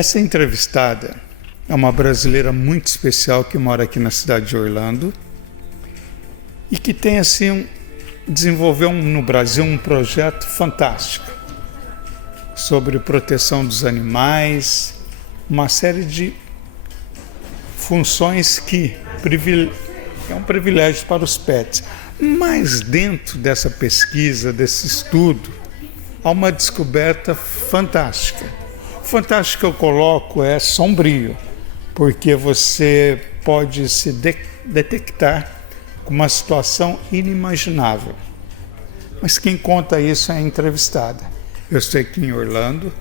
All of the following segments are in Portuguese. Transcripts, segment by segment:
Essa entrevistada é uma brasileira muito especial que mora aqui na cidade de Orlando e que tem assim desenvolveu no Brasil um projeto fantástico sobre proteção dos animais, uma série de funções que é um privilégio para os pets. Mas dentro dessa pesquisa, desse estudo, há uma descoberta fantástica. O fantástico que eu coloco é sombrio, porque você pode se detectar com uma situação inimaginável. Mas quem conta isso é a entrevistada. Eu estou aqui em Orlando,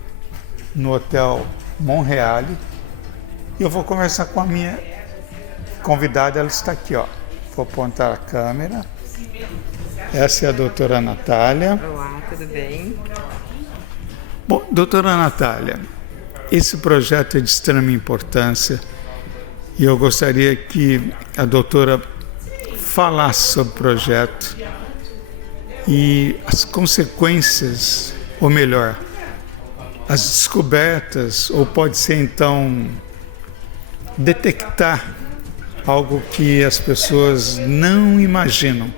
no Hotel Monreale, e eu vou conversar com a minha convidada. Ela está aqui, ó. Vou apontar a câmera. Essa é a doutora Natália. Olá, tudo bem? Bom, doutora Natália, esse projeto é de extrema importância e eu gostaria que a doutora falasse sobre o projeto e as consequências, ou melhor, as descobertas, ou pode ser então detectar algo que as pessoas não imaginam,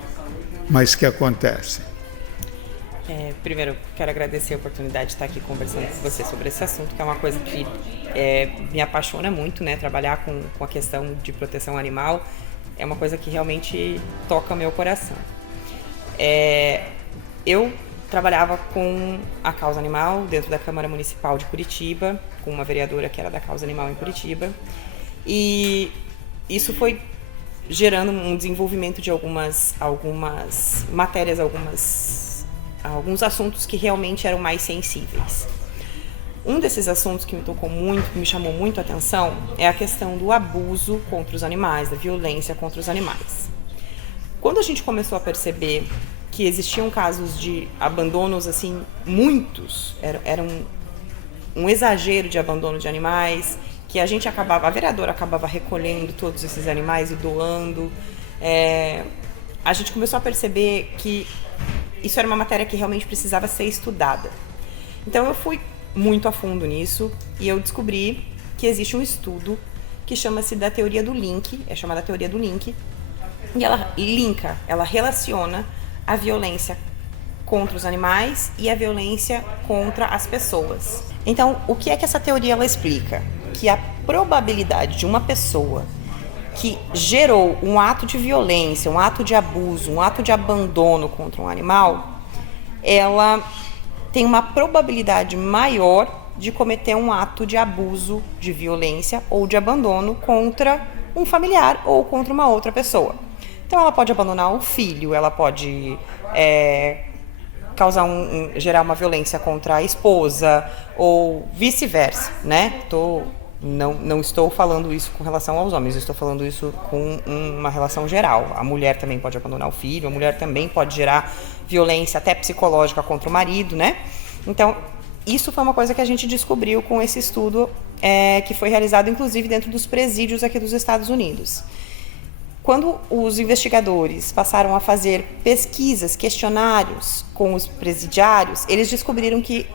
mas que acontece. Primeiro, quero agradecer a oportunidade de estar aqui conversando com você sobre esse assunto, que é uma coisa que me apaixona muito, né? Trabalhar com a questão de proteção animal é uma coisa que realmente toca meu coração. Eu trabalhava com a causa animal dentro da Câmara Municipal de Curitiba, com uma vereadora que era da causa animal em Curitiba, e isso foi gerando um desenvolvimento de algumas matérias, alguns assuntos que realmente eram mais sensíveis. Um desses assuntos que me tocou muito, que me chamou muito a atenção, é a questão do abuso contra os animais, da violência contra os animais. Quando a gente começou a perceber que existiam casos de abandonos, assim, muitos, era um exagero de abandono de animais, que a vereadora acabava recolhendo todos esses animais e doando, a gente começou a perceber que isso era uma matéria que realmente precisava ser estudada. Então eu fui muito a fundo nisso e eu descobri que existe um estudo que chama-se da teoria do link, é chamada teoria do link, e ela relaciona a violência contra os animais e a violência contra as pessoas. Então, o que é que essa teoria ela explica? Que a probabilidade de uma pessoa que gerou um ato de violência, um ato de abuso, um ato de abandono contra um animal, ela tem uma probabilidade maior de cometer um ato de abuso, de violência ou de abandono contra um familiar ou contra uma outra pessoa. Então ela pode abandonar um filho, ela pode gerar uma violência contra a esposa ou vice-versa, né? Não estou falando isso com relação aos homens, estou falando isso com uma relação geral. A mulher também pode abandonar o filho, a mulher também pode gerar violência até psicológica contra o marido, né? Então, isso foi uma coisa que a gente descobriu com esse estudo que foi realizado, inclusive, dentro dos presídios aqui dos Estados Unidos. Quando os investigadores passaram a fazer pesquisas, questionários com os presidiários, eles descobriram que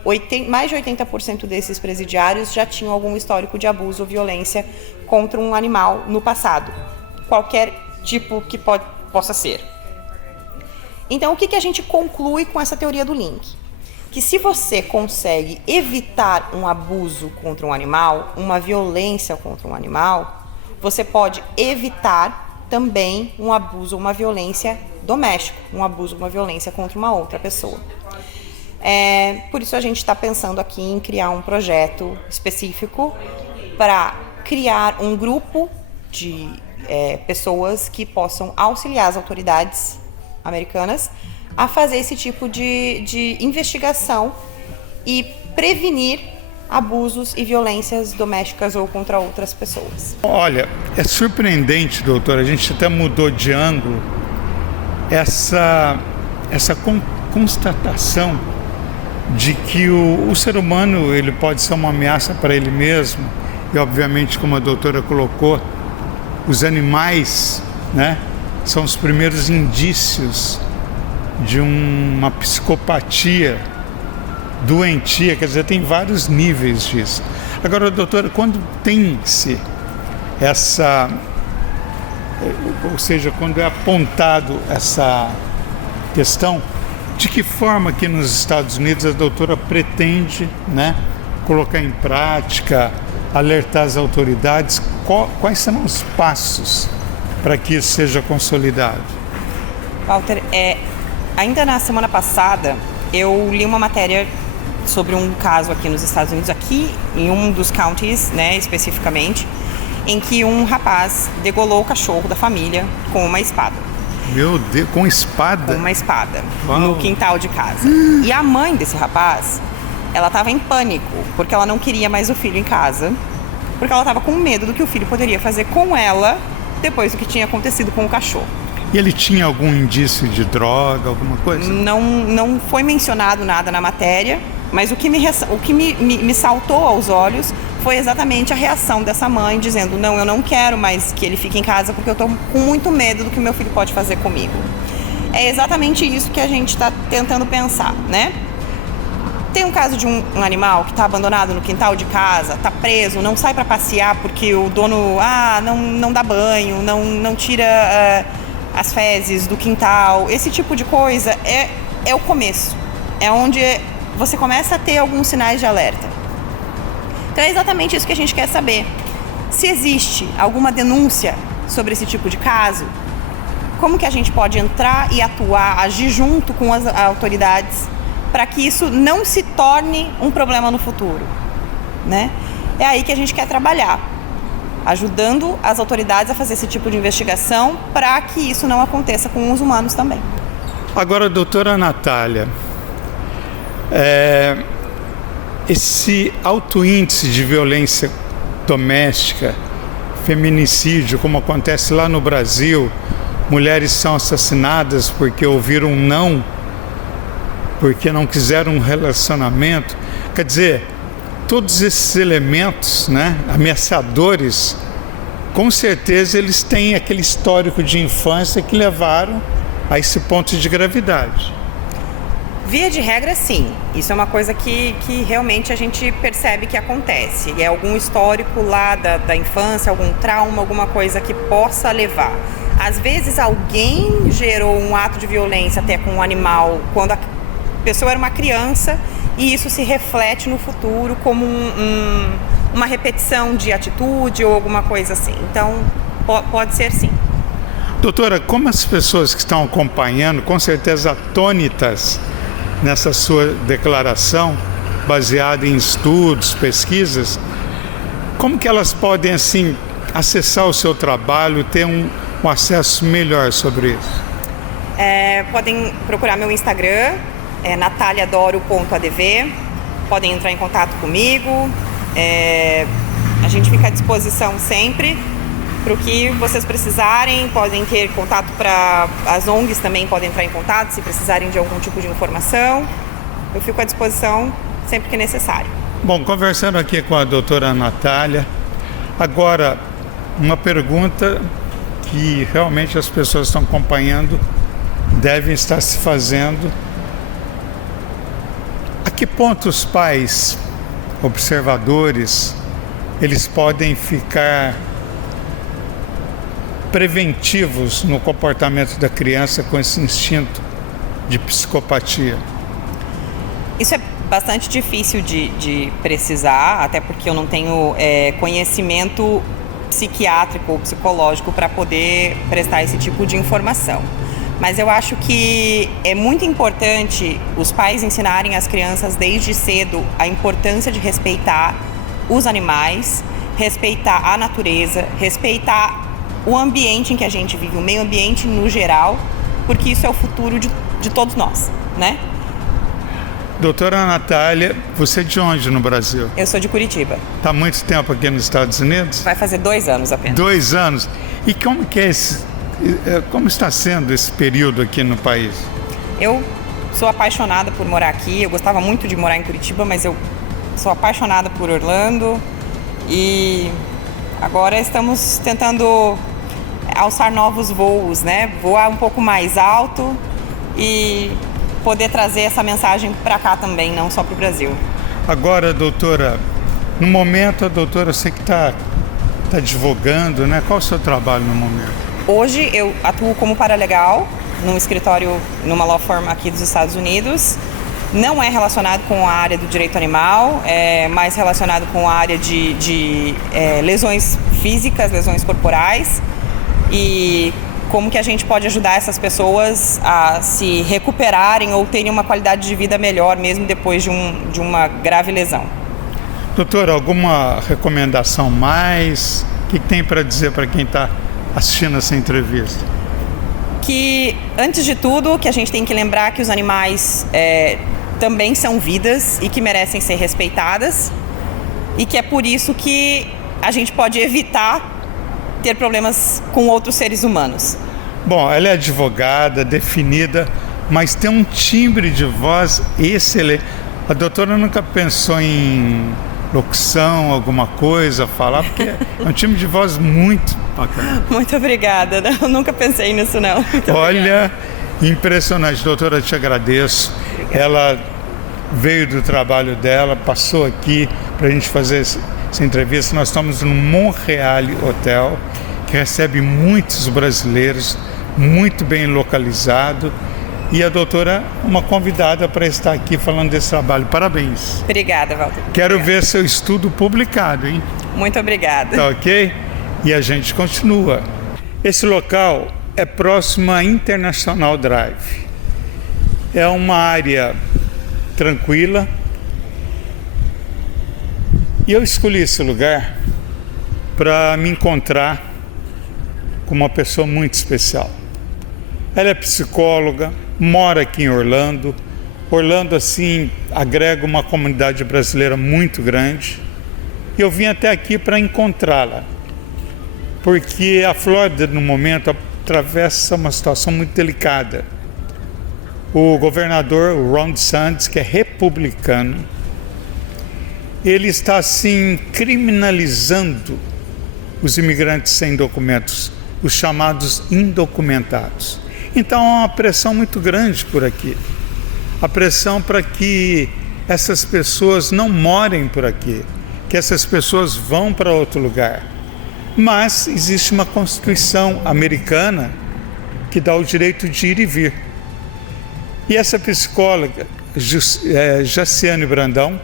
mais de 80% desses presidiários já tinham algum histórico de abuso ou violência contra um animal no passado, qualquer tipo que possa ser. Então, o que a gente conclui com essa teoria do link? Que se você consegue evitar um abuso contra um animal, uma violência contra um animal, você pode evitar também um abuso ou uma violência doméstica, um abuso ou uma violência contra uma outra pessoa. Por isso a gente está pensando aqui em criar um projeto específico para criar um grupo de pessoas que possam auxiliar as autoridades americanas a fazer esse tipo de investigação e prevenir abusos e violências domésticas ou contra outras pessoas. Olha, é surpreendente, doutora, a gente até mudou de ângulo essa constatação de que o ser humano ele pode ser uma ameaça para ele mesmo e, obviamente, como a doutora colocou, os animais, né, são os primeiros indícios de uma psicopatia doentia, quer dizer, tem vários níveis disso. Agora, doutora, quando tem-se essa, ou seja, quando é apontado essa questão, de que forma que nos Estados Unidos a doutora pretende, né, colocar em prática, alertar as autoridades, quais serão os passos para que isso seja consolidado? Walter, ainda na semana passada eu li uma matéria sobre um caso aqui nos Estados Unidos, aqui em um dos counties, né, especificamente, em que um rapaz degolou o cachorro da família com uma espada. Meu Deus, com espada? Com uma espada, Uau. No quintal de casa. E a mãe desse rapaz, ela estava em pânico, porque ela não queria mais o filho em casa, porque ela estava com medo do que o filho poderia fazer com ela depois do que tinha acontecido com o cachorro. E ele tinha algum indício de droga, alguma coisa? Não foi mencionado nada na matéria, mas o que me saltou aos olhos foi exatamente a reação dessa mãe, dizendo: não, eu não quero mais que ele fique em casa porque eu estou com muito medo do que o meu filho pode fazer comigo. É exatamente isso que a gente está tentando pensar, né? Tem um caso de um animal que está abandonado no quintal de casa, está preso, não sai para passear porque o dono não dá banho, não tira as fezes do quintal. Esse tipo de coisa é o começo, é onde você começa a ter alguns sinais de alerta. Então é exatamente isso que a gente quer saber. Se existe alguma denúncia sobre esse tipo de caso, como que a gente pode entrar e atuar, agir junto com as autoridades para que isso não se torne um problema no futuro, né? É aí que a gente quer trabalhar, ajudando as autoridades a fazer esse tipo de investigação para que isso não aconteça com os humanos também. Agora, doutora Natália, esse alto índice de violência doméstica, feminicídio, como acontece lá no Brasil, mulheres são assassinadas porque ouviram um não, porque não quiseram um relacionamento. Quer dizer, todos esses elementos, né, ameaçadores, com certeza eles têm aquele histórico de infância que levaram a esse ponto de gravidade. Via de regra, sim. Isso é uma coisa que realmente a gente percebe que acontece. É algum histórico lá da infância, algum trauma, alguma coisa que possa levar. Às vezes alguém gerou um ato de violência até com um animal quando a pessoa era uma criança, e isso se reflete no futuro como uma repetição de atitude ou alguma coisa assim. Então, pode ser sim. Doutora, como as pessoas que estão acompanhando, com certeza atônitas nessa sua declaração, baseada em estudos, pesquisas, como que elas podem, assim, acessar o seu trabalho, ter um acesso melhor sobre isso? Podem procurar meu Instagram, nataliadoro.adv, podem entrar em contato comigo, a gente fica à disposição sempre para o que vocês precisarem. Podem ter contato para as ONGs, também podem entrar em contato se precisarem de algum tipo de informação. Eu fico à disposição sempre que necessário. Bom, conversando aqui com a doutora Natália, agora uma pergunta que realmente as pessoas estão acompanhando devem estar se fazendo: a que ponto os pais observadores eles podem ficar preventivos no comportamento da criança com esse instinto de psicopatia? Isso é bastante difícil de precisar, até porque eu não tenho conhecimento psiquiátrico ou psicológico para poder prestar esse tipo de informação. Mas eu acho que é muito importante os pais ensinarem as crianças desde cedo a importância de respeitar os animais, respeitar a natureza, respeitar o ambiente em que a gente vive, o meio ambiente no geral, porque isso é o futuro de todos nós, né? Doutora Natália, você é de onde no Brasil? Eu sou de Curitiba. Está há muito tempo aqui nos Estados Unidos? Vai fazer 2 anos apenas. 2 anos. E como que é como está sendo esse período aqui no país? Eu sou apaixonada por morar aqui. Eu gostava muito de morar em Curitiba, mas eu sou apaixonada por Orlando. E agora estamos tentando alçar novos voos, né? Voar um pouco mais alto e poder trazer essa mensagem para cá também, não só para o Brasil. Agora, doutora, No momento, a doutora, eu sei que está advogando, né? Qual é o seu trabalho no momento? Hoje eu atuo como paralegal num escritório, numa law firm aqui dos Estados Unidos. Não é relacionado com a área do direito animal, é mais relacionado com a área de lesões físicas, lesões corporais, e como que a gente pode ajudar essas pessoas a se recuperarem ou terem uma qualidade de vida melhor, mesmo depois de uma grave lesão. Doutora, alguma recomendação mais? O que tem para dizer para quem está assistindo essa entrevista? Que, antes de tudo, que a gente tem que lembrar que os animais também são vidas e que merecem ser respeitadas, e que é por isso que a gente pode evitar ter problemas com outros seres humanos. Bom, ela é advogada, definida, mas tem um timbre de voz excelente. A doutora nunca pensou em locução, alguma coisa, falar, porque é um timbre de voz muito bacana. Muito obrigada, eu nunca pensei nisso não. Olha, impressionante, doutora, eu te agradeço. Ela veio do trabalho dela, passou aqui para a gente fazer essa entrevista. Nós estamos no Montreal Hotel, que recebe muitos brasileiros, muito bem localizado. E a doutora, uma convidada para estar aqui falando desse trabalho. Parabéns. Obrigada, Walter. Quero ver seu estudo publicado, hein? Muito obrigada. Tá ok? E a gente continua. Esse local é próximo à International Drive. É uma área tranquila. E eu escolhi esse lugar para me encontrar com uma pessoa muito especial. Ela é psicóloga, mora aqui em Orlando. Orlando, assim, agrega uma comunidade brasileira muito grande. E eu vim até aqui para encontrá-la, porque a Flórida, no momento, atravessa uma situação muito delicada. O governador Ron DeSantis, que é republicano, ele está, assim, criminalizando os imigrantes sem documentos, os chamados indocumentados. Então há uma pressão muito grande por aqui. A pressão para que essas pessoas não morem por aqui, que essas pessoas vão para outro lugar. Mas existe uma Constituição americana que dá o direito de ir e vir. E essa psicóloga, Jaciane Brandão,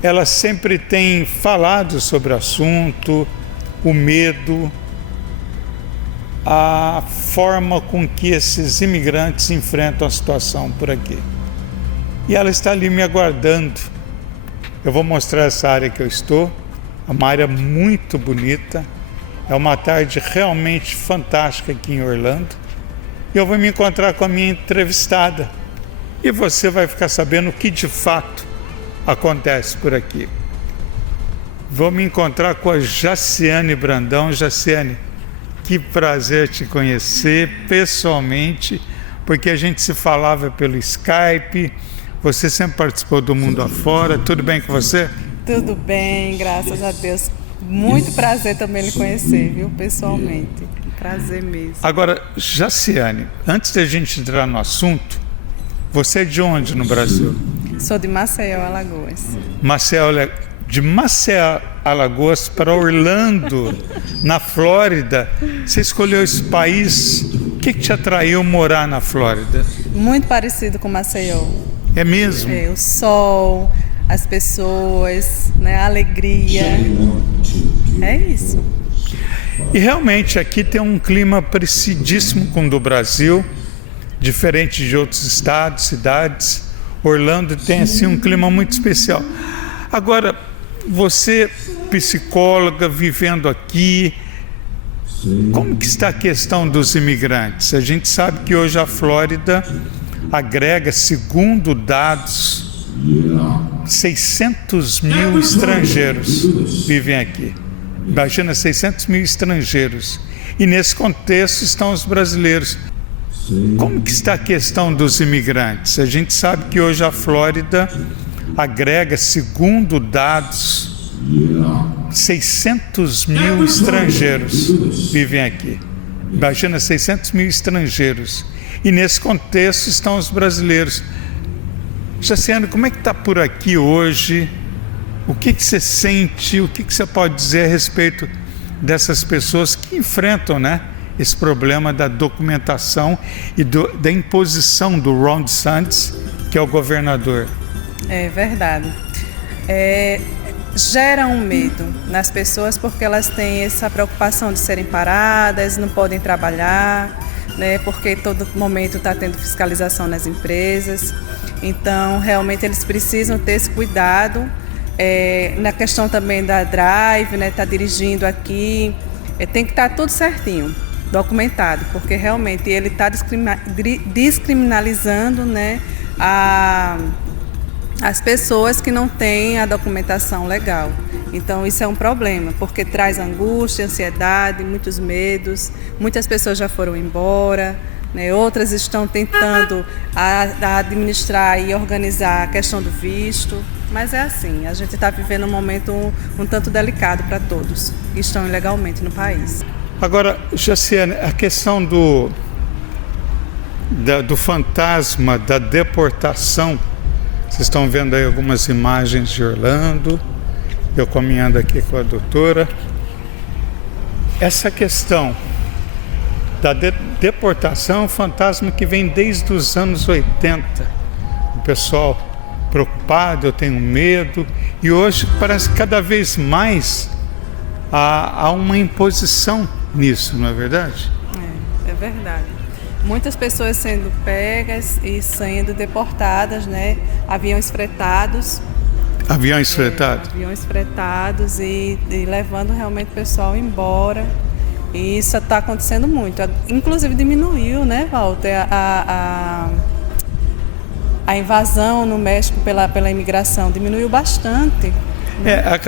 ela sempre tem falado sobre o assunto, o medo, a forma com que esses imigrantes enfrentam a situação por aqui. E ela está ali me aguardando. Eu vou mostrar essa área que eu estou, é uma área muito bonita, é uma tarde realmente fantástica aqui em Orlando, e eu vou me encontrar com a minha entrevistada, e você vai ficar sabendo o que de fato acontece por aqui. Vou me encontrar com a Jaciane Brandão. Jaciane, que prazer te conhecer pessoalmente, porque a gente se falava pelo Skype, você sempre participou do Mundo Afora. Tudo bem com você? Tudo bem, graças a Deus. Muito prazer também lhe conhecer, viu, pessoalmente. Prazer mesmo. Agora, Jaciane, antes da gente entrar no assunto, você é de onde no Brasil? Sou de Maceió, Alagoas. De Maceió, Alagoas, para Orlando, na Flórida. Você escolheu esse país. O que te atraiu morar na Flórida? Muito parecido com Maceió. É mesmo? É, o sol, as pessoas, né, a alegria. É isso. E realmente aqui tem um clima parecidíssimo com o do Brasil, diferente de outros estados, cidades. Orlando tem assim um clima muito especial. Agora, você, psicóloga, vivendo aqui, como que está a questão dos imigrantes? A gente sabe que hoje a Flórida agrega, segundo dados, 600 mil estrangeiros vivem aqui. Imagina, 600 mil estrangeiros. E nesse contexto estão os brasileiros. Como que está a questão dos imigrantes? A gente sabe que hoje a Flórida agrega, segundo dados, 600 mil estrangeiros vivem aqui. Imagina, 600 mil estrangeiros. E nesse contexto estão os brasileiros. Jaciane, como é que está por aqui hoje O que você sente, o que você pode dizer a respeito dessas pessoas que enfrentam, né, esse problema da documentação e da imposição do Ron DeSantis, que é o governador? É verdade. Gera um medo nas pessoas porque elas têm essa preocupação de serem paradas, não podem trabalhar, né, porque todo momento está tendo fiscalização nas empresas. Então, realmente, eles precisam ter esse cuidado. Na questão também da drive, né, tá dirigindo aqui, tem que estar tudo certinho, documentado, porque realmente ele está descriminalizando, né, as pessoas que não têm a documentação legal. Então isso é um problema, porque traz angústia, ansiedade, muitos medos, muitas pessoas já foram embora, né, outras estão tentando administrar e organizar a questão do visto. Mas é assim, a gente está vivendo um momento um tanto delicado para todos que estão ilegalmente no país. Agora, Jaciane, a questão do fantasma da deportação, vocês estão vendo aí algumas imagens de Orlando, eu caminhando aqui com a doutora. Essa questão da deportação é um fantasma que vem desde os anos 80. O pessoal preocupado, eu tenho medo, e hoje parece que cada vez mais há uma imposição nisso, não é verdade? É verdade. Muitas pessoas sendo pegas e sendo deportadas, né? Aviões fretados. Aviões fretados? Aviões fretados e levando realmente o pessoal embora. E isso está acontecendo muito. Inclusive diminuiu, né, Walter, a invasão no México pela imigração diminuiu bastante.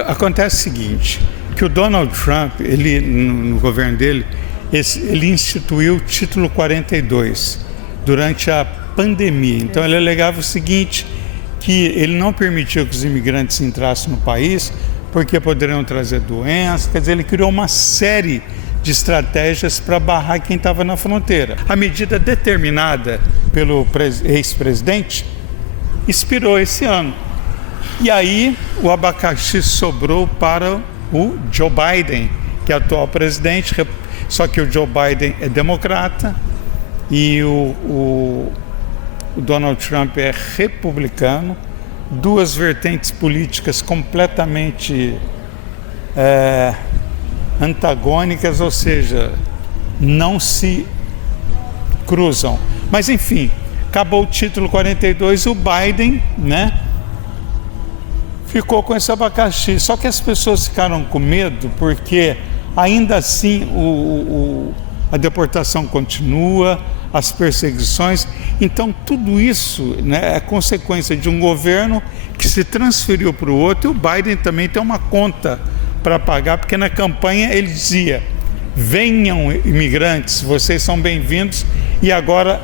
Acontece o seguinte, que o Donald Trump, ele, no governo dele, ele instituiu o Título 42 durante a pandemia. Então ele alegava o seguinte, que ele não permitiu que os imigrantes entrassem no país porque poderiam trazer doenças. Quer dizer, ele criou uma série de estratégias para barrar quem estava na fronteira. A medida determinada pelo ex-presidente expirou esse ano. E aí o abacaxi sobrou para o Joe Biden, que é o atual presidente, só que o Joe Biden é democrata e o Donald Trump é republicano, duas vertentes políticas completamente antagônicas, ou seja, não se cruzam. Mas enfim, acabou o Título 42, o Biden, né, ficou com esse abacaxi. Só que as pessoas ficaram com medo porque ainda assim a deportação continua, as perseguições. Então tudo isso, né, é consequência de um governo que se transferiu para o outro, e o Biden também tem uma conta para pagar, porque na campanha ele dizia: venham imigrantes, vocês são bem-vindos. E agora,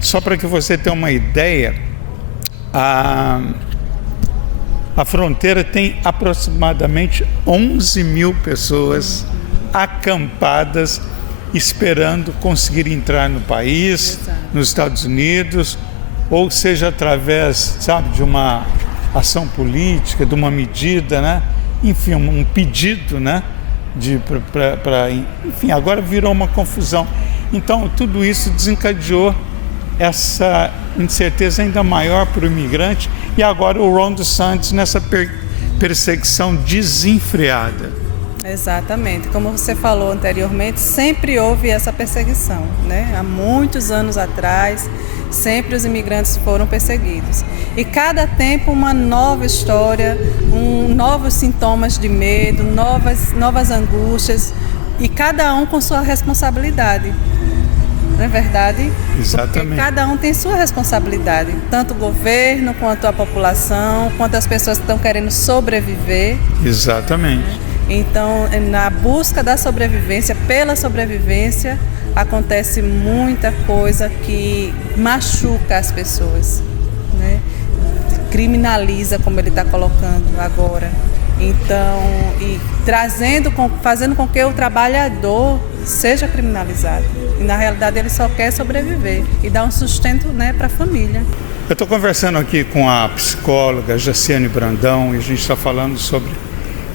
só para que você tenha uma ideia, a fronteira tem aproximadamente 11 mil pessoas acampadas esperando conseguir entrar no país, nos Estados Unidos, ou seja, através, sabe, de uma ação política, de uma medida, né? Enfim, um pedido, né? Enfim, agora virou uma confusão. Então, tudo isso desencadeou essa incerteza ainda maior para o imigrante, e agora o Ron DeSantis nessa perseguição desenfreada. Exatamente, como você falou anteriormente, sempre houve essa perseguição, né? Há muitos anos atrás, sempre os imigrantes foram perseguidos. E cada tempo uma nova história, novos sintomas de medo, novas angústias, e cada um com sua responsabilidade. Não é verdade? Exatamente. Porque cada um tem sua responsabilidade, tanto o governo, quanto a população, quanto as pessoas que estão querendo sobreviver. Exatamente. Então, na busca da sobrevivência, pela sobrevivência, acontece muita coisa que machuca as pessoas, né? Criminaliza, como ele está colocando agora. Então, e fazendo com que o trabalhador seja criminalizado. E na realidade ele só quer sobreviver e dar um sustento, né, para a família. Eu estou conversando aqui com a psicóloga Jaciane Brandão e a gente está falando sobre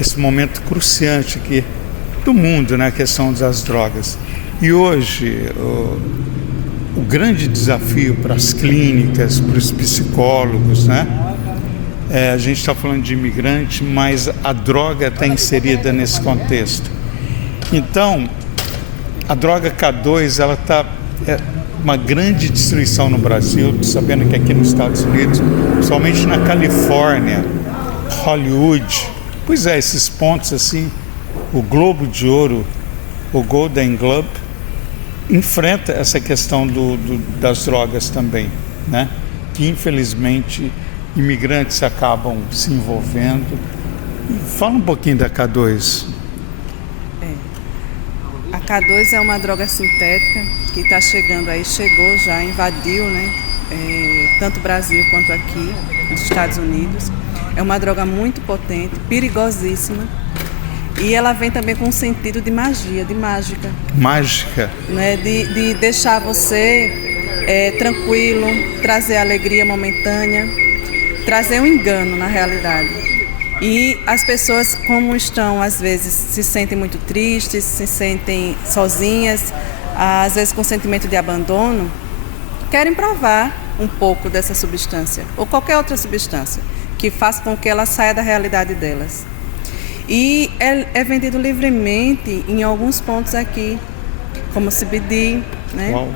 esse momento cruciante aqui do mundo, né, a questão das drogas. E hoje o grande desafio para as clínicas, para os psicólogos, né, a gente está falando de imigrante, mas a droga está inserida nesse contexto. Então, a droga K2, ela está uma grande destruição no Brasil, sabendo que aqui nos Estados Unidos, principalmente na Califórnia, Hollywood, pois é, esses pontos assim, o Globo de Ouro, o Golden Globe, enfrenta essa questão das drogas também, né? Que infelizmente imigrantes acabam se envolvendo. Fala um pouquinho da K2. A K2 é uma droga sintética que está chegando aí, chegou já, invadiu, né? Tanto o Brasil quanto aqui, nos Estados Unidos. É uma droga muito potente, perigosíssima. E ela vem também com um sentido de magia, de mágica. Mágica? Né? De deixar você tranquilo, trazer alegria momentânea, trazer um engano na realidade. E as pessoas, como estão, às vezes, se sentem muito tristes, se sentem sozinhas, às vezes com sentimento de abandono, querem provar um pouco dessa substância, ou qualquer outra substância, que faça com que ela saia da realidade delas. E é vendido livremente em alguns pontos aqui, como CBD, né? Uau.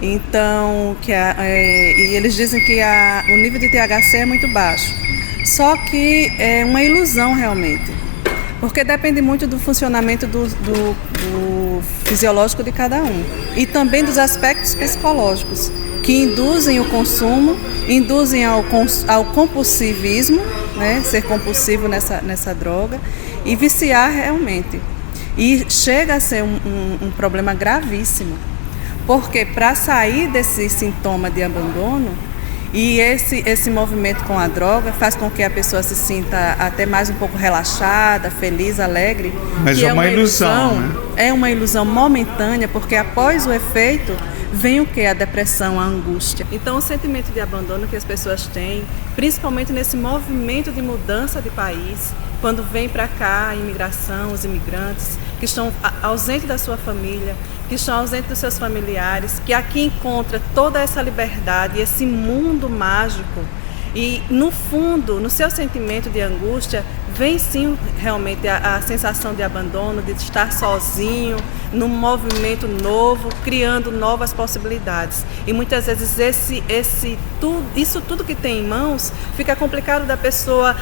Então, e eles dizem que o nível de THC é muito baixo. Só que é uma ilusão realmente, porque depende muito do funcionamento do fisiológico de cada um e também dos aspectos psicológicos que induzem o consumo, induzem ao compulsivismo, né? Ser compulsivo nessa droga e viciar realmente. E chega a ser um problema gravíssimo, porque para sair desse sintoma de abandono, e esse movimento com a droga faz com que a pessoa se sinta até mais um pouco relaxada, feliz, alegre. Mas é uma ilusão, né? É uma ilusão momentânea, porque após o efeito vem o quê? A depressão, a angústia. Então o sentimento de abandono que as pessoas têm, principalmente nesse movimento de mudança de país, quando vem para cá a imigração, os imigrantes que estão ausentes da sua família, que estão ausentes dos seus familiares, que aqui encontra toda essa liberdade, esse mundo mágico. E no fundo, no seu sentimento de angústia, vem sim realmente a sensação de abandono, de estar sozinho, num movimento novo, criando novas possibilidades. E muitas vezes isso tudo que tem em mãos, fica complicado da pessoa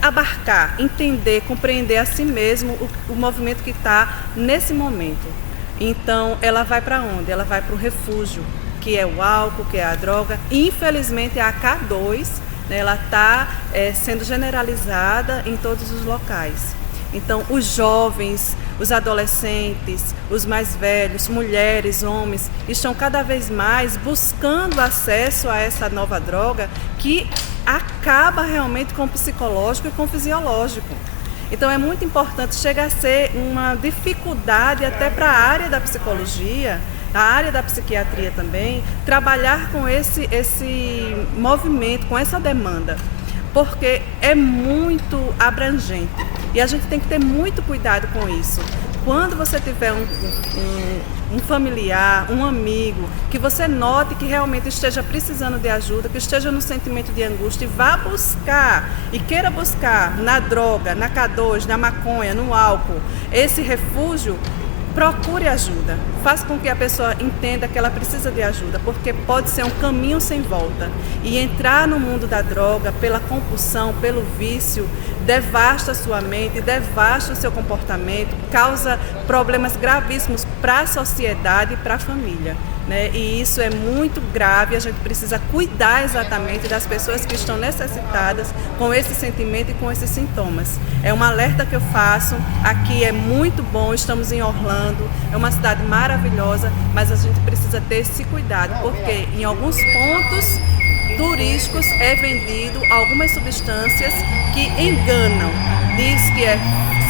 abarcar, entender, compreender a si mesmo o movimento que está nesse momento. Então, ela vai para onde? Ela vai para o refúgio, que é o álcool, que é a droga. Infelizmente, a K2, né, ela está sendo generalizada em todos os locais. Então, os jovens, os adolescentes, os mais velhos, mulheres, homens, estão cada vez mais buscando acesso a essa nova droga que acaba realmente com o psicológico e com o fisiológico. Então é muito importante, chega a ser uma dificuldade até para a área da psicologia, a área da psiquiatria também, trabalhar com esse movimento, com essa demanda, porque é muito abrangente e a gente tem que ter muito cuidado com isso. Quando você tiver um familiar, um amigo, que você note que realmente esteja precisando de ajuda, que esteja no sentimento de angústia e vá buscar e queira buscar na droga, na K2, na maconha, no álcool, esse refúgio, procure ajuda. Faça com que a pessoa entenda que ela precisa de ajuda, porque pode ser um caminho sem volta. E entrar no mundo da droga, pela compulsão, pelo vício, devasta a sua mente, devasta o seu comportamento, causa problemas gravíssimos para a sociedade e para a família. Né? E isso é muito grave, a gente precisa cuidar exatamente das pessoas que estão necessitadas com esse sentimento e com esses sintomas. É um alerta que eu faço, aqui é muito bom, estamos em Orlando, é uma cidade maravilhosa, mas a gente precisa ter esse cuidado, porque em alguns pontos turísticos é vendido algumas substâncias que enganam, diz que é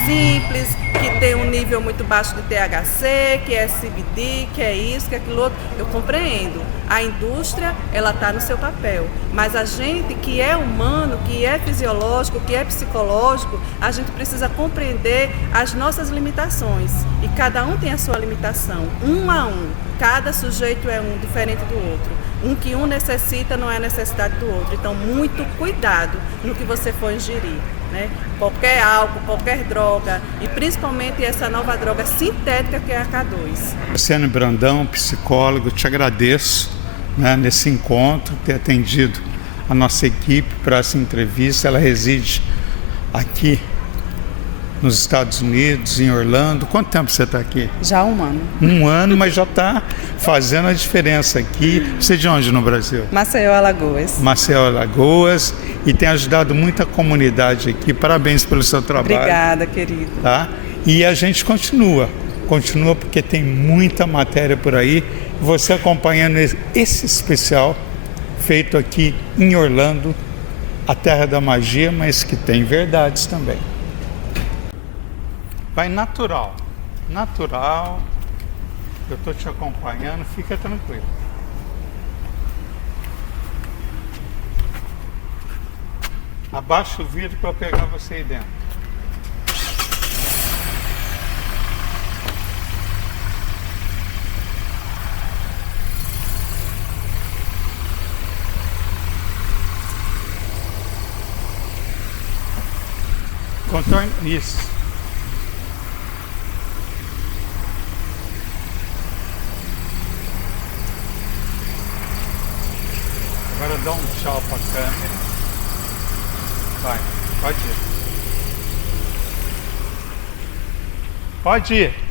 simples, que tem um nível muito baixo de THC, que é CBD, que é isso, que é aquilo outro. Eu compreendo. A indústria, ela está no seu papel. Mas a gente que é humano, que é fisiológico, que é psicológico, a gente precisa compreender as nossas limitações. E cada um tem a sua limitação, um a um. Cada sujeito é um, diferente do outro. Um que um necessita não é a necessidade do outro. Então, muito cuidado no que você for ingerir, né? Qualquer álcool, qualquer droga, e principalmente essa nova droga sintética que é a K2. Luciane Brandão, psicólogo, te agradeço, né, nesse encontro, ter atendido a nossa equipe para essa entrevista. Ela reside aqui nos Estados Unidos, em Orlando. Quanto tempo você está aqui? Já há um ano. Um ano, mas já está fazendo a diferença aqui. Você é de onde no Brasil? Maceió, Alagoas. Maceió, Alagoas, e tem ajudado muita comunidade aqui. Parabéns pelo seu trabalho. Obrigada, querido. Tá? E a gente continua porque tem muita matéria por aí. Você acompanhando esse especial feito aqui em Orlando, a terra da magia, mas que tem verdades também. Vai natural, eu estou te acompanhando, fica tranquilo. Abaixa o vidro para eu pegar você aí dentro. Contorno, isso. Agora dá um tchau para a câmera. Vai, pode ir. Pode ir.